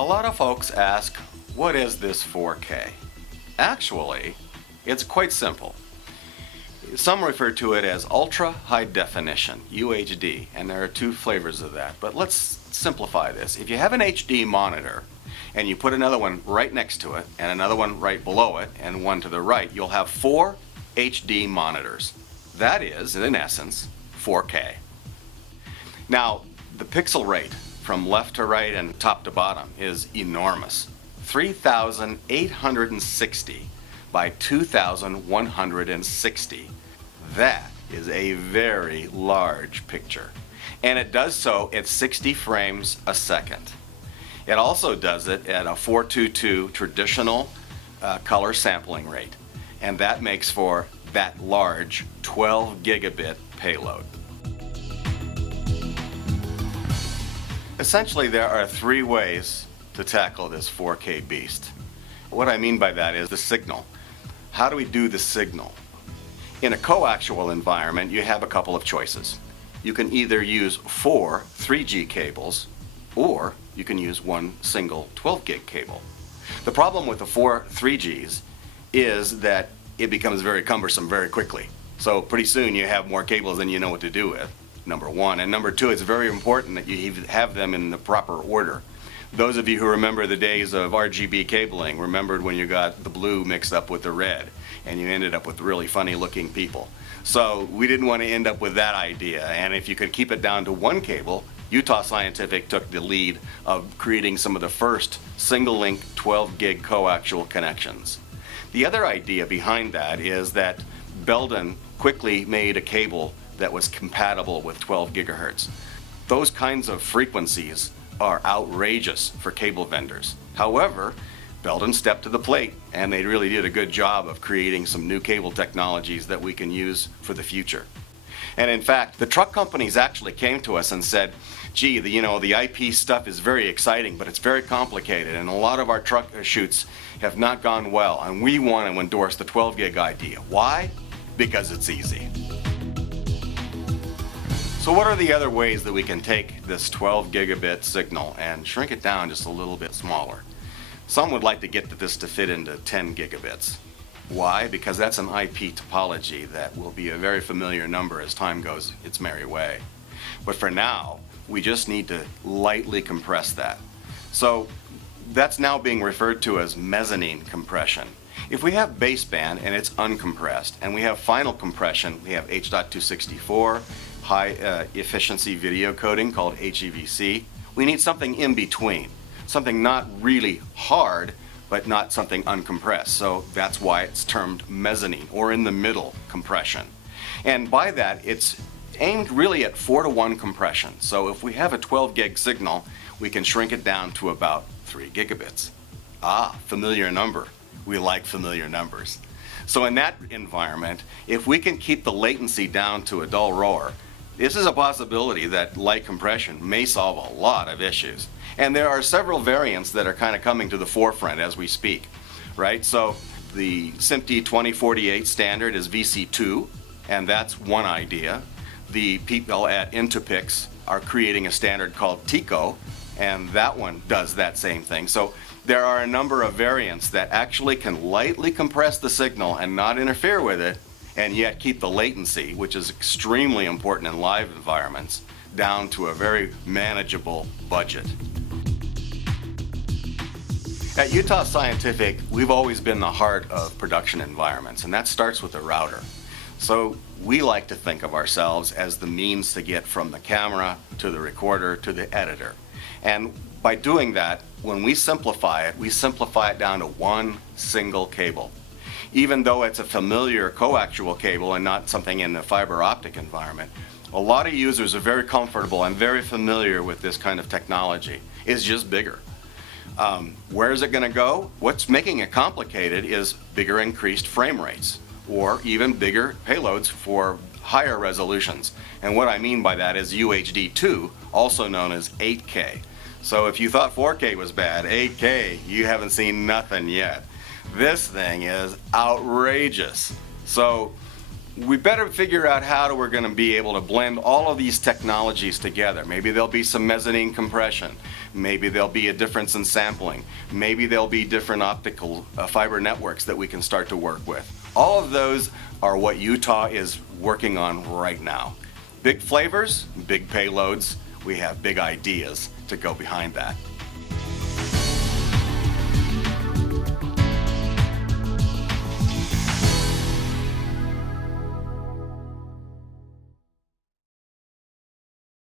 A lot of folks ask, what is this 4K? Actually, it's quite simple. Some refer to it as ultra high definition, UHD, and there are two flavors of that. But let's simplify this. If you have an HD monitor and you put another one right next to it and another one right below it and one to the right, you'll have 4 HD monitors. That is, in essence, 4K. Now, the pixel rate from left to right and top to bottom is enormous. 3,860 by 2,160. That is a very large picture. And it does so at 60 frames a second. It also does it at a 422 traditional color sampling rate. And that makes for that large 12 gigabit payload. Essentially, there are 3 ways to tackle this 4K beast. What I mean by that is the signal. How do we do the signal? In a coaxial environment, you have a couple of choices. You can either use 4 3G cables, or you can use one single 12 gig cable. The problem with the 4 3Gs is that it becomes very cumbersome very quickly. So pretty soon you have more cables than you know what to do with, number one. And number two, it's very important that you have them in the proper order. Those of you who remember the days of RGB cabling remembered when you got the blue mixed up with the red and you ended up with really funny looking people. So we didn't want to end up with that idea, and if you could keep it down to one cable, Utah Scientific took the lead of creating some of the first single link 12 gig coaxial connections. The other idea behind that is that Belden quickly made a cable that was compatible with 12 gigahertz. Those kinds of frequencies are outrageous for cable vendors. However, Belden stepped to the plate and they really did a good job of creating some new cable technologies that we can use for the future. And in fact, the truck companies actually came to us and said, gee, the IP stuff is very exciting, but it's very complicated, and a lot of our truck shoots have not gone well, and we want to endorse the 12 gig idea. Why? Because it's easy. So what are the other ways that we can take this 12 gigabit signal and shrink it down just a little bit smaller? Some would like to get this to fit into 10 gigabits. Why? Because that's an IP topology that will be a very familiar number as time goes its merry way. But for now, we just need to lightly compress that. So that's now being referred to as mezzanine compression. If we have baseband and it's uncompressed, and we have final compression, we have H.264, high efficiency video coding called HEVC, we need something in between. Something not really hard, but not something uncompressed. So that's why it's termed mezzanine, or in the middle compression. And by that, it's aimed really at 4-to-1 compression. So if we have a 12 gig signal, we can shrink it down to about 3 gigabits. Ah, familiar number. We like familiar numbers. So in that environment, if we can keep the latency down to a dull roar, this is a possibility that light compression may solve a lot of issues. And there are several variants that are kind of coming to the forefront as we speak, right? So the SMPTE 2048 standard is VC2, and that's one idea. The people at Intupix are creating a standard called TICO, and that one does that same thing. So there are a number of variants that actually can lightly compress the signal and not interfere with it, and yet keep the latency, which is extremely important in live environments, down to a very manageable budget. At Utah Scientific, we've always been the heart of production environments, and that starts with the router. So we like to think of ourselves as the means to get from the camera to the recorder to the editor. And by doing that, when we simplify it down to one single cable. Even though it's a familiar coaxial cable and not something in the fiber optic environment, a lot of users are very comfortable and very familiar with this kind of technology. It's just bigger. Where is it going to go? What's making it complicated is bigger increased frame rates, or even bigger payloads for higher resolutions. And what I mean by that is UHD2, also known as 8K. So if you thought 4K was bad, 8K, you haven't seen nothing yet. This thing is outrageous. So we better figure out how we're going to be able to blend all of these technologies together. Maybe there'll be some mezzanine compression. Maybe there'll be a difference in sampling. Maybe there'll be different optical fiber networks that we can start to work with. All of those are what Utah is working on right now. Big flavors, big payloads. We have big ideas to go behind that.